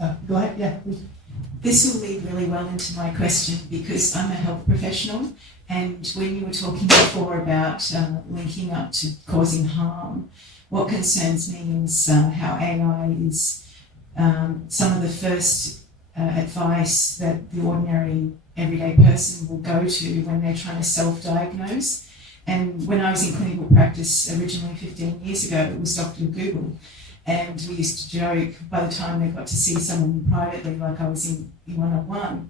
Go ahead, yeah, please. This will lead really well into my question because I'm a health professional, and when you were talking before about linking up to causing harm, what concerns me is how AI is some of the first advice that the ordinary everyday person will go to when they're trying to self-diagnose. And when I was in clinical practice originally 15 years ago, it was Dr. Google. And we used to joke, by the time they got to see someone privately, like I was in one-on-one,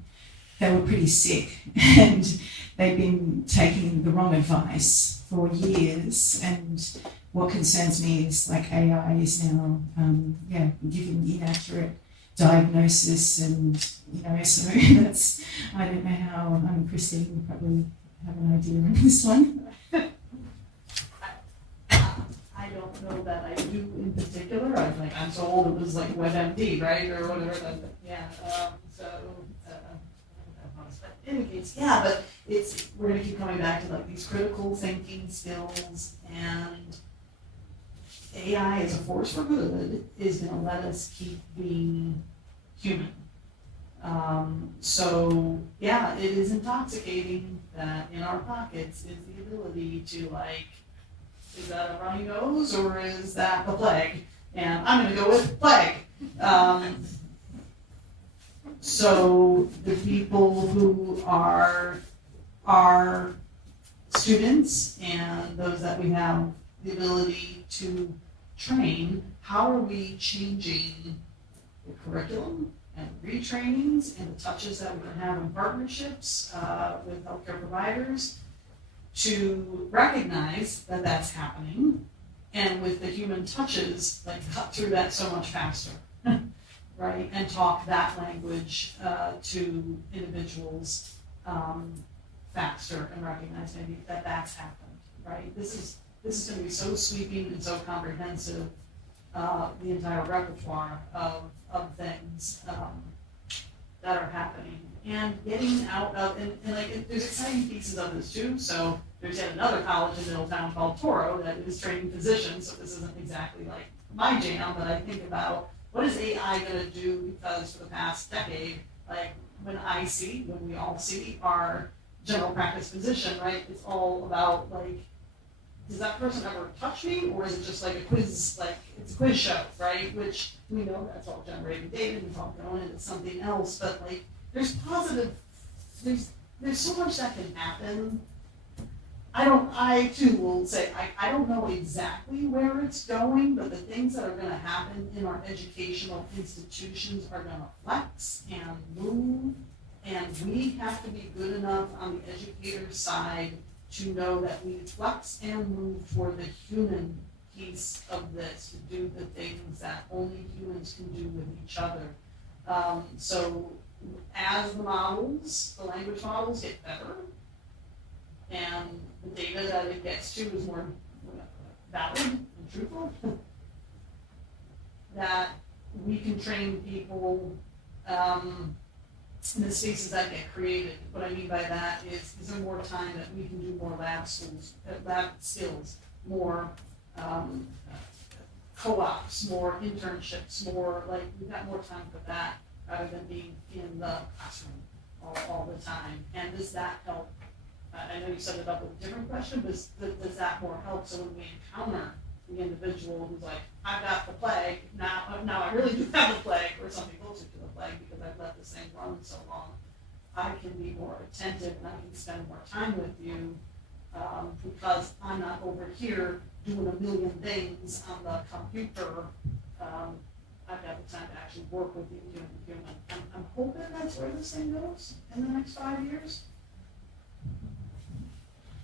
they were pretty sick and they'd been taking the wrong advice for years. And what concerns me is like AI is now giving inaccurate diagnosis, and so that's, I don't know how, Christine, you probably have an idea on this one. I don't know that I do in particular. I'm so old it was like WebMD, right, or whatever. But in any case, but we're going to keep coming back to like these critical thinking skills, and AI as a force for good is going to let us keep being human. It is intoxicating that in our pockets is the ability to like, is that a runny nose or is that the plague? And I'm going to go with plague. So the people who are our students and those that we have the ability to train, how are we changing the curriculum and retrainings and the touches that we can have in partnerships with healthcare providers to recognize that that's happening, and with the human touches, like cut through that so much faster, right? And talk that language to individuals faster and recognize maybe that that's happened, right? This is going to be so sweeping and so comprehensive, the entire repertoire of things that are happening. And getting out of, and like, there's exciting pieces of this too. So there's yet another college in Middletown called Toro that is training physicians. So this isn't exactly like my jam, but I think about what is AI going to do, because for the past decade, like when we all see our general practice physician, right, it's all about like, does that person ever touch me, or is it just like a quiz, like it's a quiz show, right? Which we know that's all generating data and it's all going into something else, but like, there's so much that can happen. I too will say, I don't know exactly where it's going, but the things that are gonna happen in our educational institutions are gonna flex and move, and we have to be good enough on the educator side to know that we flex and move toward the human piece of this, to do the things that only humans can do with each other. So as the language models get better, and the data that it gets to is more valid and truthful, that we can train people in the spaces that get created. What I mean by that is there more time that we can do more lab skills, more co-ops, more internships, more like we've got more time for that rather than being in the classroom all the time. And does that help? I know you set it up with a different question, but does that more help? So when we encounter the individual who's like, I've got the plague, now I really do have the plague, or something closer to the plague because I've let this thing run so long, I can be more attentive and I can spend more time with you because I'm not over here doing a million things on the computer. I've got the time to actually work with you human. I'm hoping that's where this thing goes in the next 5 years.